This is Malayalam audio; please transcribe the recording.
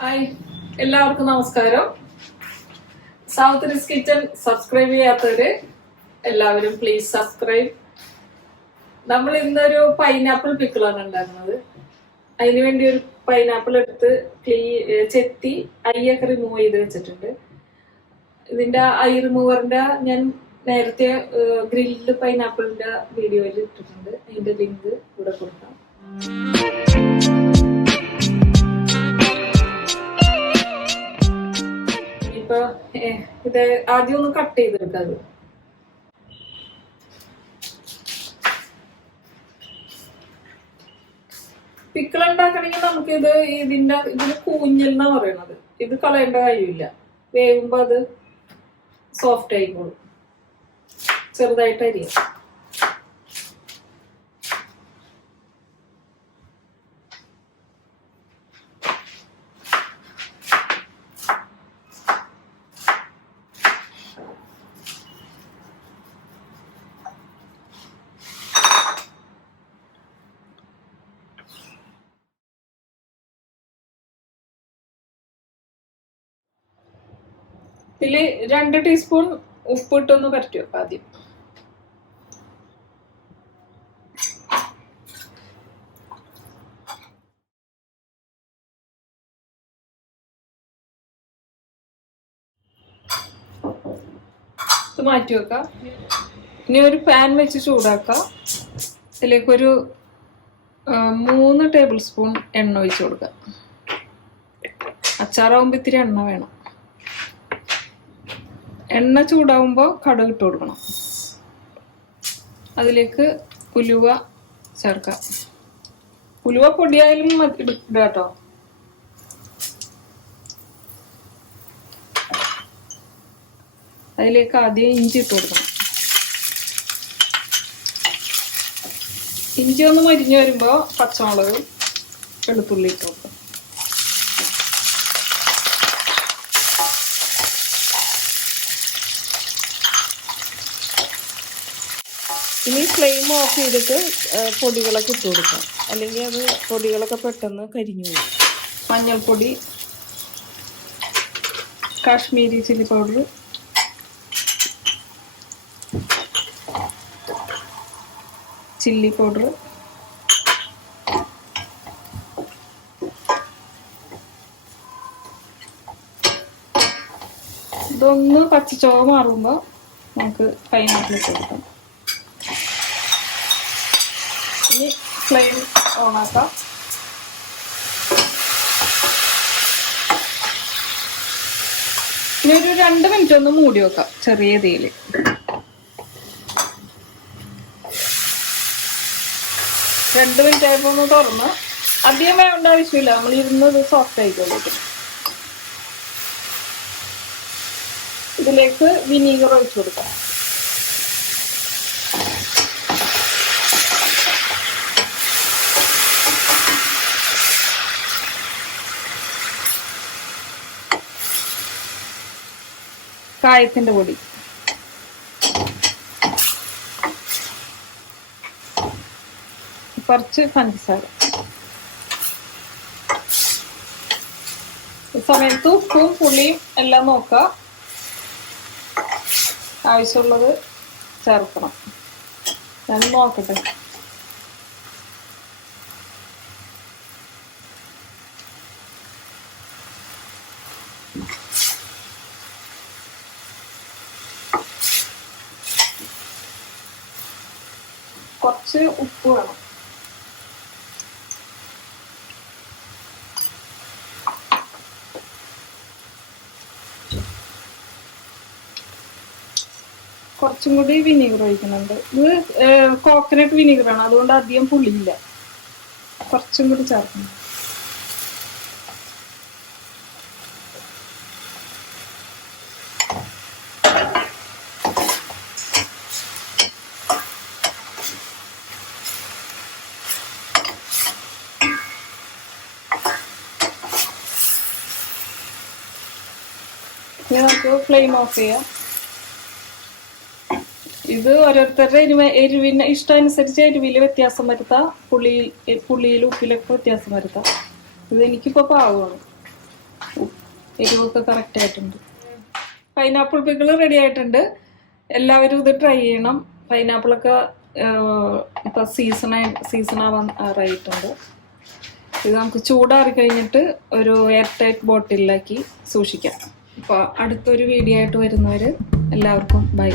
ഹായ്, എല്ലാവർക്കും നമസ്കാരം. സൗത്ത് റിസ് കിച്ചൺ സബ്സ്ക്രൈബ് ചെയ്യാത്തവര് എല്ലാവരും പ്ലീസ് സബ്സ്ക്രൈബ്. നമ്മൾ ഇന്നൊരു പൈനാപ്പിൾ പിക്കിളാണ് ഉണ്ടാക്കുന്നത്. അതിനു വേണ്ടി ഒരു പൈനാപ്പിൾ എടുത്ത് ചെത്തി അയ്യൊക്കെ റിമൂവ് ചെയ്ത് വെച്ചിട്ടുണ്ട്. ഇതിന്റെ ഐ റിമൂവറിന്റെ ഞാൻ നേരത്തെ ഗ്രിൽഡ് പൈനാപ്പിളിന്റെ വീഡിയോയിൽ ഇട്ടിട്ടുണ്ട്. അതിന്റെ ലിങ്ക് ഇവിടെ കൊടുക്കാം. ഇപ്പൊ ഇത് ആദ്യം ഒന്ന് കട്ട് ചെയ്തെടുക്കാം. പിക്കിൾ ഉണ്ടാക്കണമെങ്കിൽ നമുക്ക് ഇതിന് കൂഞ്ഞൽ എന്നാ പറയണത്. ഇത് കളയേണ്ട കാര്യമില്ല. വേവുമ്പോ അത് സോഫ്റ്റ് ആയിക്കോളും. ചെറുതായിട്ട് അരിയാം. ഇതില് 2 ടീസ്പൂൺ ഉപ്പിട്ടൊന്ന് പരട്ടി വെക്കാം ആദ്യം. ഇത് മാറ്റി വെക്കാം. ഇനി ഒരു പാൻ വെച്ച് ചൂടാക്കാം. ഇതിലേക്കൊരു 3 ടേബിൾ സ്പൂൺ എണ്ണ ഒഴിച്ചു കൊടുക്കാം. അച്ചാറാവുമ്പോൾ ഇത്തിരി എണ്ണ വേണം. എണ്ണ ചൂടാവുമ്പോൾ കടുക് ഇട്ട് കൊടുക്കണം. അതിലേക്ക് ഉലുവ ചേർക്കാം. ഉലുവ പൊടിയായാലും ഇടുക കേട്ടോ. അതിലേക്ക് ആദ്യം ഇഞ്ചി ഇട്ട് കൊടുക്കണം. ഇഞ്ചി ഒന്ന് മരിഞ്ഞു വരുമ്പോൾ പച്ചമുളക് വെളുത്തുള്ളി ഇട്ട് കൊടുക്കണം. ഇനി ഫ്ലെയിം ഓഫ് ചെയ്തിട്ട് പൊടികളൊക്കെ ഇട്ട് കൊടുക്കാം. അല്ലെങ്കിൽ അത് പൊടികളൊക്കെ പെട്ടെന്ന് കരിഞ്ഞു പോകും. മഞ്ഞൾപ്പൊടി, Kashmiri chilli powder, chilli powder, ഇതൊന്ന് പച്ചച്ചോവ മാറുമ്പോൾ നമുക്ക് പൈനാപ്പിൾ ഇട്ട് കൊടുക്കാം. ഇനി ഫ്ലെയിം ഓണാക്കാം. ഇനി ഒരു 2 മിനിറ്റ് ഒന്ന് മൂടി വെക്കാം ചെറിയ തീയിൽ. 2 മിനിറ്റ് ആയപ്പോൾ ഒന്ന് തുറന്ന്, അധികം വേണ്ട ആവശ്യമില്ല. നമ്മൾ ഇരുന്നത് സോഫ്റ്റ് ആയിക്കോളൂ. ഇതിലേക്ക് വിനീഗർ ഒഴിച്ചു കൊടുക്കാം. കായത്തിന്റെ പൊടി, കുറച്ച് പഞ്ചസാര. ഈ സമയത്ത് ഉപ്പും പുളിയും എല്ലാം നോക്കുക. ആവശ്യമുള്ളത് ചേർക്കണം. ഞാൻ നോക്കട്ടെ. കുറച്ച് ഉപ്പ് വേണം. കുറച്ചും കൂടി വിനീഗർ ഒഴിക്കുന്നുണ്ട്. ഇത് കോക്കനട്ട് വിനീഗറാണ്, അതുകൊണ്ട് അധികം പുളിയില്ല. കുറച്ചും കൂടി ചേർക്കണം. ഇനി നമുക്ക് ഫ്ലെയിം ഓഫ് ചെയ്യാം. ഇത് ഓരോരുത്തരുടെ എരിവിന് ഇഷ്ടമനുസരിച്ച് എരിവിൽ വ്യത്യാസം വരുത്താം. പുളിയിൽ ഉപ്പിലൊക്കെ വ്യത്യാസം വരുത്താം. ഇത് എനിക്കിപ്പോൾ പാകമാണ്. എരിവൊക്കെ കറക്റ്റ് ആയിട്ടുണ്ട്. പൈനാപ്പിൾ പിക്കിൾ റെഡി ആയിട്ടുണ്ട്. എല്ലാവരും ഇത് ട്രൈ ചെയ്യണം. പൈനാപ്പിളൊക്കെ ഇപ്പൊ സീസണാവാൻ ആറായിട്ടുണ്ട്. ഇത് നമുക്ക് ചൂടാറി കഴിഞ്ഞിട്ട് ഒരു എയർ ടൈറ്റ് ബോട്ടിലാക്കി സൂക്ഷിക്കാം. അപ്പോൾ അടുത്തൊരു വീഡിയോ ആയിട്ട് വരുന്നവർ എല്ലാവർക്കും ബൈ.